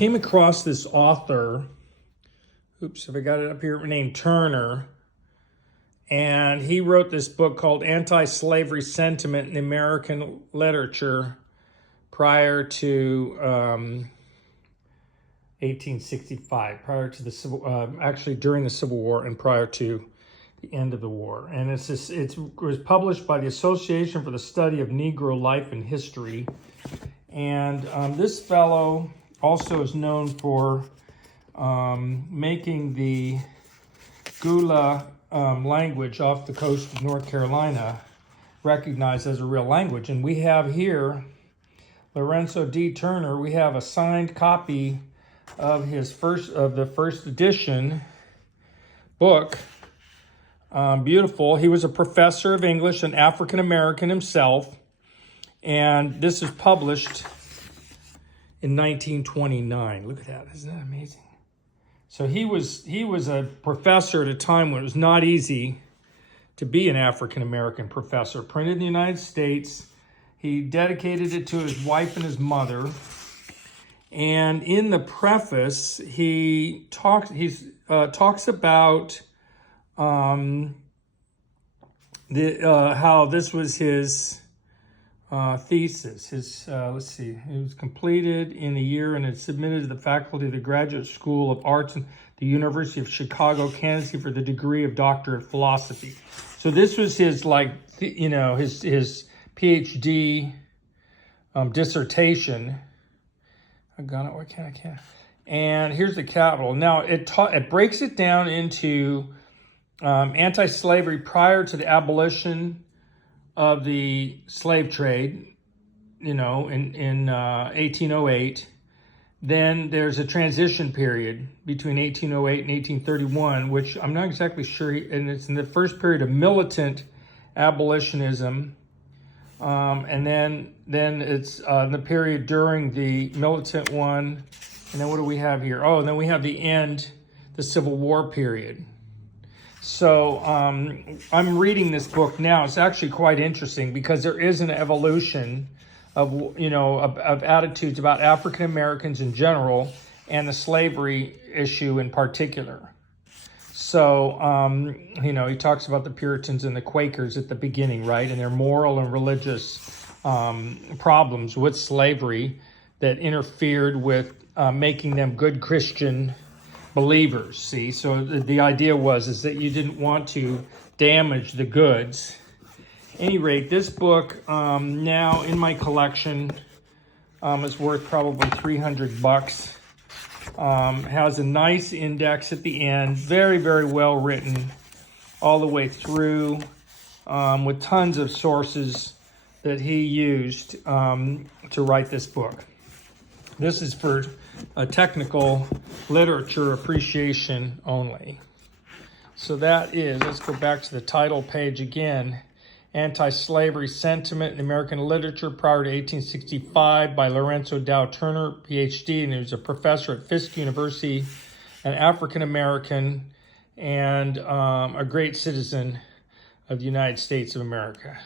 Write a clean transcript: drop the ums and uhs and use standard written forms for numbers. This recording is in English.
Came across this author, oops, have I got it up here, named Turner, and he wrote this book called Anti-Slavery Sentiment in American Literature prior to 1865, prior to the actually during the Civil War and prior to the end of the war. And it was published by the Association for the Study of Negro Life and History. And this fellow also is known for making the Gula language off the coast of North Carolina recognized as a real language. And we have here Lorenzo D. Turner. We have a signed copy of the first edition book. Beautiful. He was a professor of English and African American himself, and this was published in 1929. Look at that. Isn't that amazing? So he was a professor at a time when it was not easy to be an African American professor. Printed in the United States. He dedicated it to his wife and his mother. And in the preface, he talks about how this was his thesis. Let's see, it was completed in a year and it's submitted to the faculty of the Graduate School of Arts and the University of Chicago, candidacy for the degree of Doctor of Philosophy. So this was his, his PhD dissertation. I got it. Why can't I can't? And here's the capital. Now it breaks it down into anti-slavery prior to the abolition of the slave trade, in 1808. Then there's a transition period between 1808 and 1831, which I'm not exactly sure, and it's in the first period of militant abolitionism. And then it's the period during the militant one. And then what do we have here? Oh, and then we have the Civil War period. So I'm reading this book now. It's actually quite interesting because there is an evolution of attitudes about African Americans in general and the slavery issue in particular. So, he talks about the Puritans and the Quakers at the beginning, right? And their moral and religious problems with slavery that interfered with making them good Christian believers, see? So the idea is that you didn't want to damage the goods. At any rate, this book now in my collection is worth probably $300. Has a nice index at the end, very, very well written all the way through, with tons of sources that he used to write this book. This is for a technical literature appreciation only. So that is, let's go back to the title page again, Anti-Slavery Sentiment in American Literature Prior to 1865 by Lorenzo Dow Turner, PhD, and he was a professor at Fisk University, an African American, and a great citizen of the United States of America.